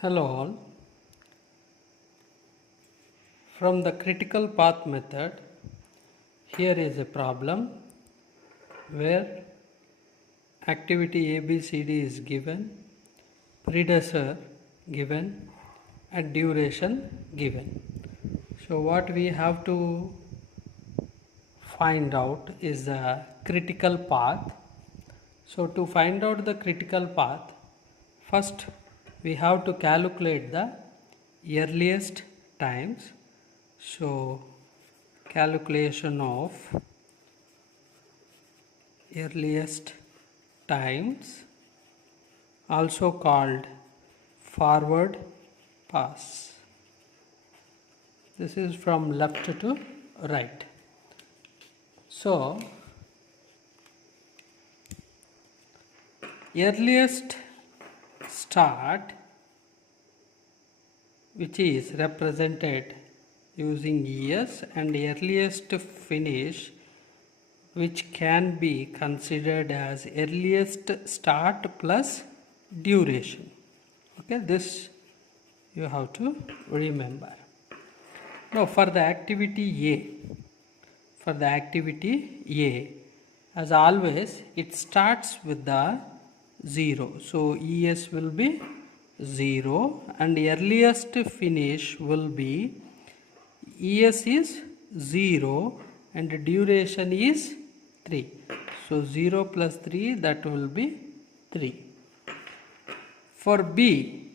Hello all. From the critical path method, here is a problem where activity ABCD is given, predecessor given and duration given. So what we have to find out is the critical path. So to find out the critical path, first we have to calculate the earliest times. So calculation of earliest times, also called forward pass. This is from left to right. So earliest start, which is represented using ES, and earliest finish, which can be considered as earliest start plus duration. Okay, this you have to remember. Now for the activity A, as always it starts with the 0. So ES will be 0 and earliest finish will be ES is 0 and duration is 3. So 0 plus 3, that will be 3. For B,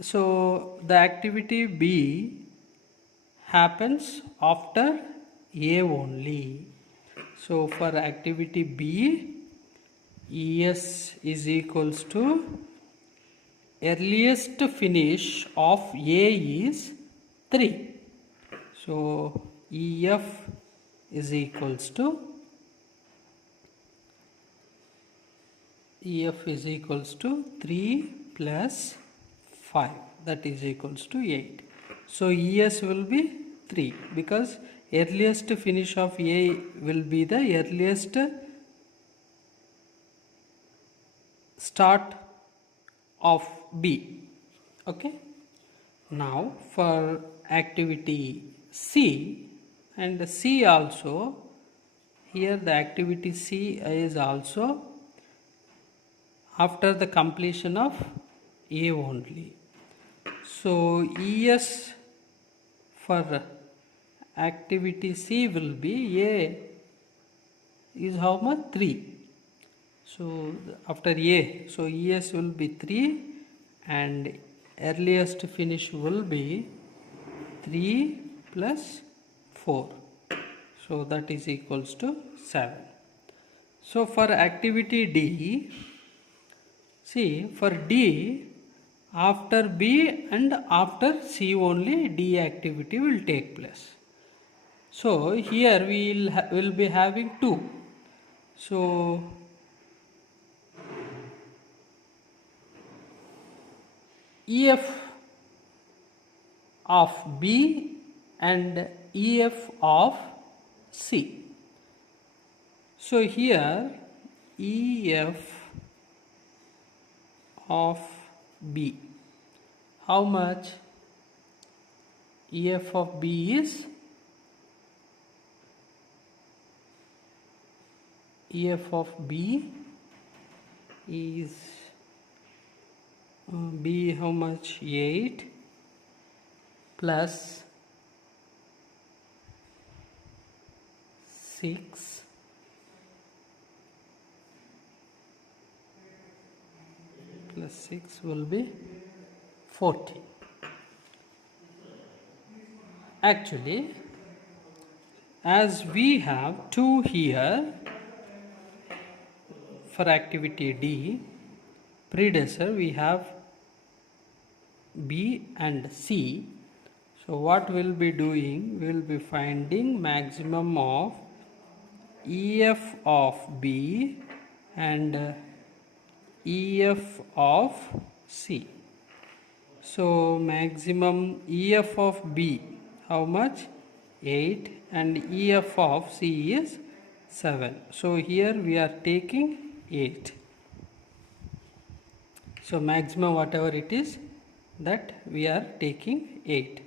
so the activity B happens after A only. So for activity B, ES is equals to earliest finish of A is 3. So EF is equals to 3 plus 5, that is equals to 8. So ES will be 3 because earliest finish of A will be the earliest start of B. Okay. Now for activity C, and C also, here the activity C is also after the completion of A only. So ES for activity C will be A is how much? 3. So after A, so ES will be 3 and earliest finish will be 3 plus 4. So that is equals to 7. So for activity D, see for D, after B and after C only D activity will take place. So here we will be having 2. So EF of B and EF of C. So here EF of B, how much? EF of B is B how much? 8 plus 6 plus 6 will be 14. Actually, as we have 2 here for activity D, predecessor we have B and C. So what we'll be doing, we will be finding maximum of EF of B and EF of C. So maximum EF of B, how much? 8 and EF of C is 7. So here we are taking 8. So maximum whatever it is, that we are taking 8.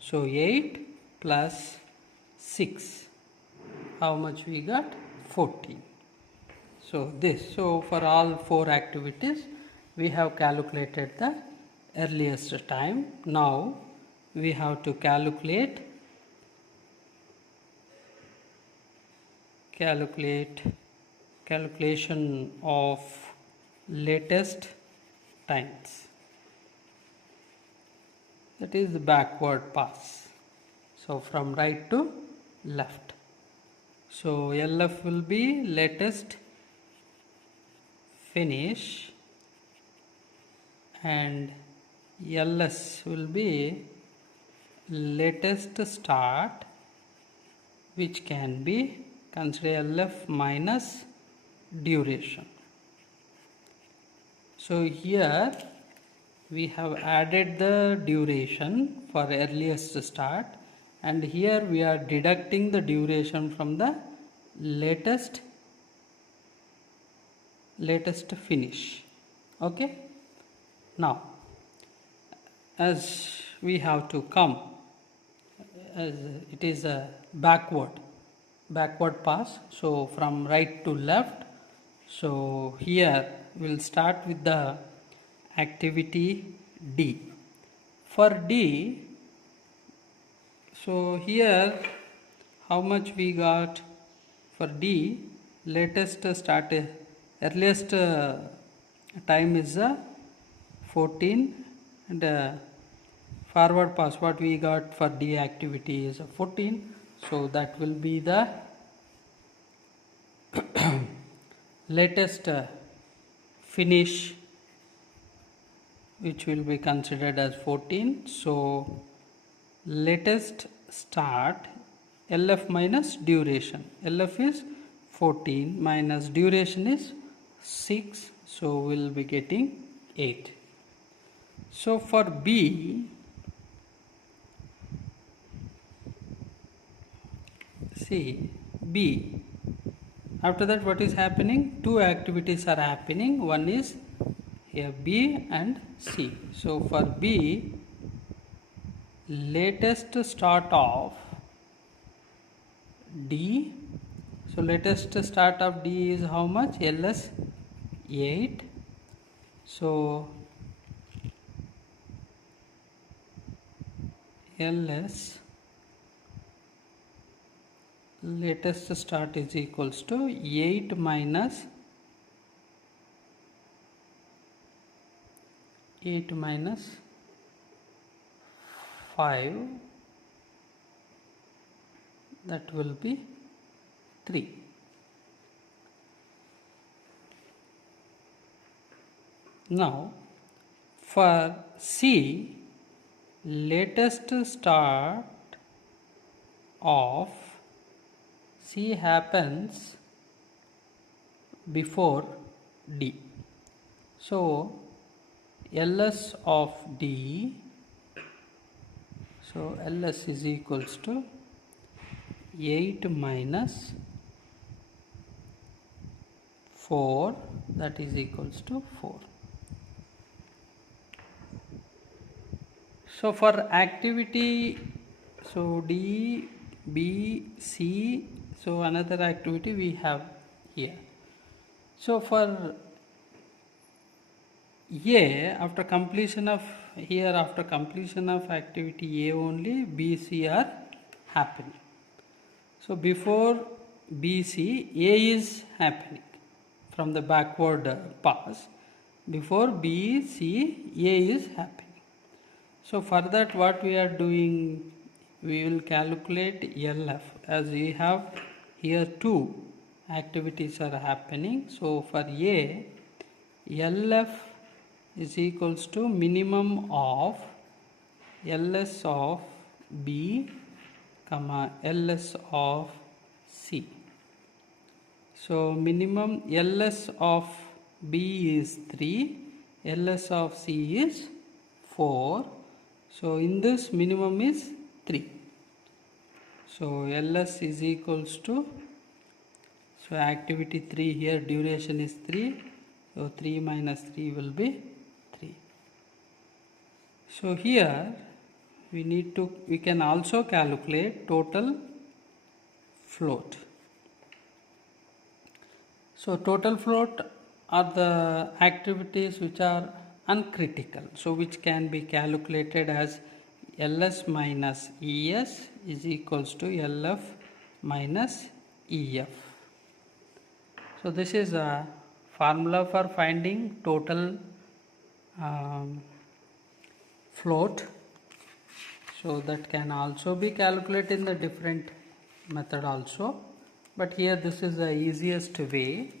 So 8 plus 6, how much we got? 14. So this, so for all 4 activities we have calculated the earliest time. Now we have to calculation of latest times, that is the backward pass. So from right to left. So LF will be latest finish and LS will be latest start, which can be consider LF minus duration. So here we have added the duration for earliest start, and here we are deducting the duration from the latest finish. Okay, now as we have to come, as it is a backward pass, so from right to left. So here we'll start with the activity D. For D, so here how much we got for D? Latest start, earliest time is 14, and forward pass what we got for D activity is 14. So that will be the latest finish, which will be considered as 14. So latest start, LF minus duration. LF is 14 minus duration is 6. So we will be getting 8. So for B, see B, after that what is happening? 2 activities are happening. One is here B and C. So for B, latest start of D. So latest start of D is how much? LS 8. So LS latest start is equals to 8 minus 5, that will be 3. Now for C, latest start of C happens before D. So LS of D, so LS is equals to 8 minus 4, that is equals to 4. So for activity, so D, B, C, so another activity we have here. So for A, after completion of activity A only, B, C are happening. So before B, C, A is happening from the backward pass. Before B, C, A is happening. So for that what we are doing, we will calculate LF, as we have here 2 activities are happening. So for A, LF is equals to minimum of LS of B, LS of C. So minimum LS of B is 3, LS of C is 4. So in this minimum is 3. So LS is equals to, so activity 3 here duration is 3. So 3 minus 3 will be 3. So here we can also calculate total float. So total float are the activities which are uncritical, so which can be calculated as LS minus ES is equals to LF minus EF. So this is a formula for finding total float. So that can also be calculated in the different method also, but here this is the easiest way.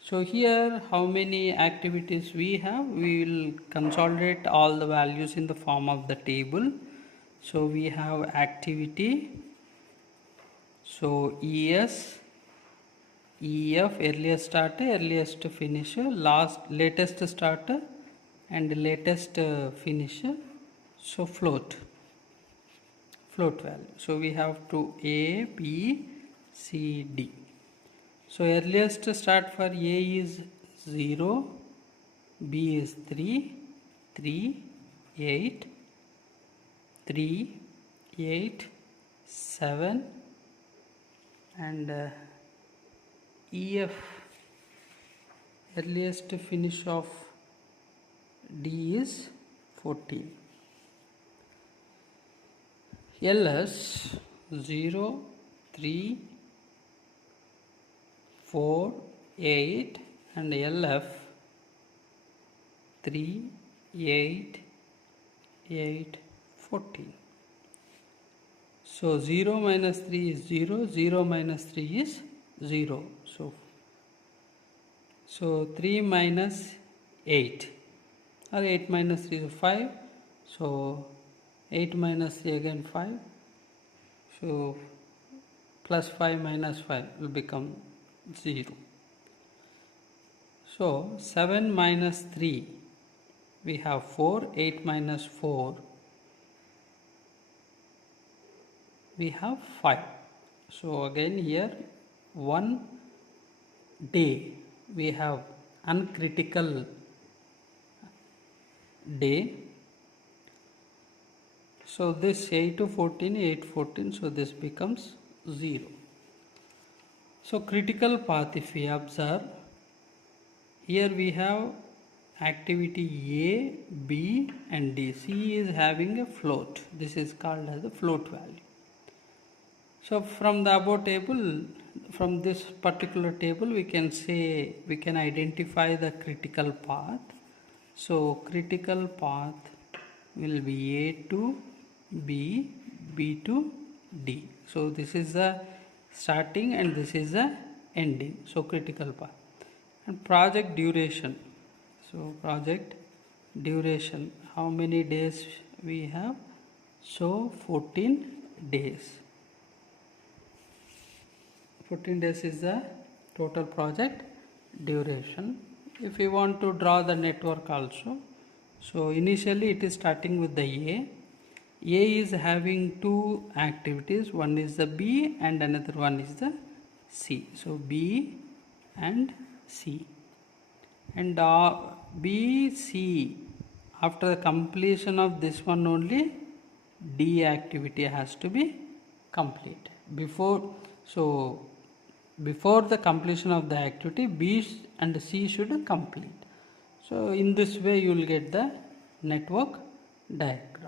So here how many activities we have, we will consolidate all the values in the form of the table. So we have activity, so ES, EF, earliest starter, earliest finisher, latest starter and latest finisher. So float value. So we have to A, B, C, D. So earliest start for A is 0, B is 3, 3, 8, 3, 8, 7 and EF, earliest finish of D is 14. LS 0, 3, 4, 8 and LF 3, 8, 8, 14. So 0 minus 3 is 0, 0 minus 3 is 0. So 3 minus 8 or 8 minus 3 is 5. So 8 minus 3 again 5. So plus 5 minus 5 will become 0. So 7 minus 3 we have 4, 8 minus 4 we have 5. So again here 1 day we have uncritical day. So this 8 to 14, 8, 14, so this becomes 0. So critical path, if we observe, here we have activity A, B and D. C is having a float. This is called as the float value. So from the above table, from this particular table, we can identify the critical path. So critical path will be A to B, B to D. So this is the starting and this is the ending. So critical path. And project duration. So project duration, how many days we have? So 14 days. 14 days is the total project duration. If we want to draw the network also, so initially it is starting with the A. A is having two activities, one is the B and another one is the C. So B and C. And B, C, after the completion of this one only, D activity has to be complete. Before the completion of the activity, B and C should complete. So in this way you will get the network diagram.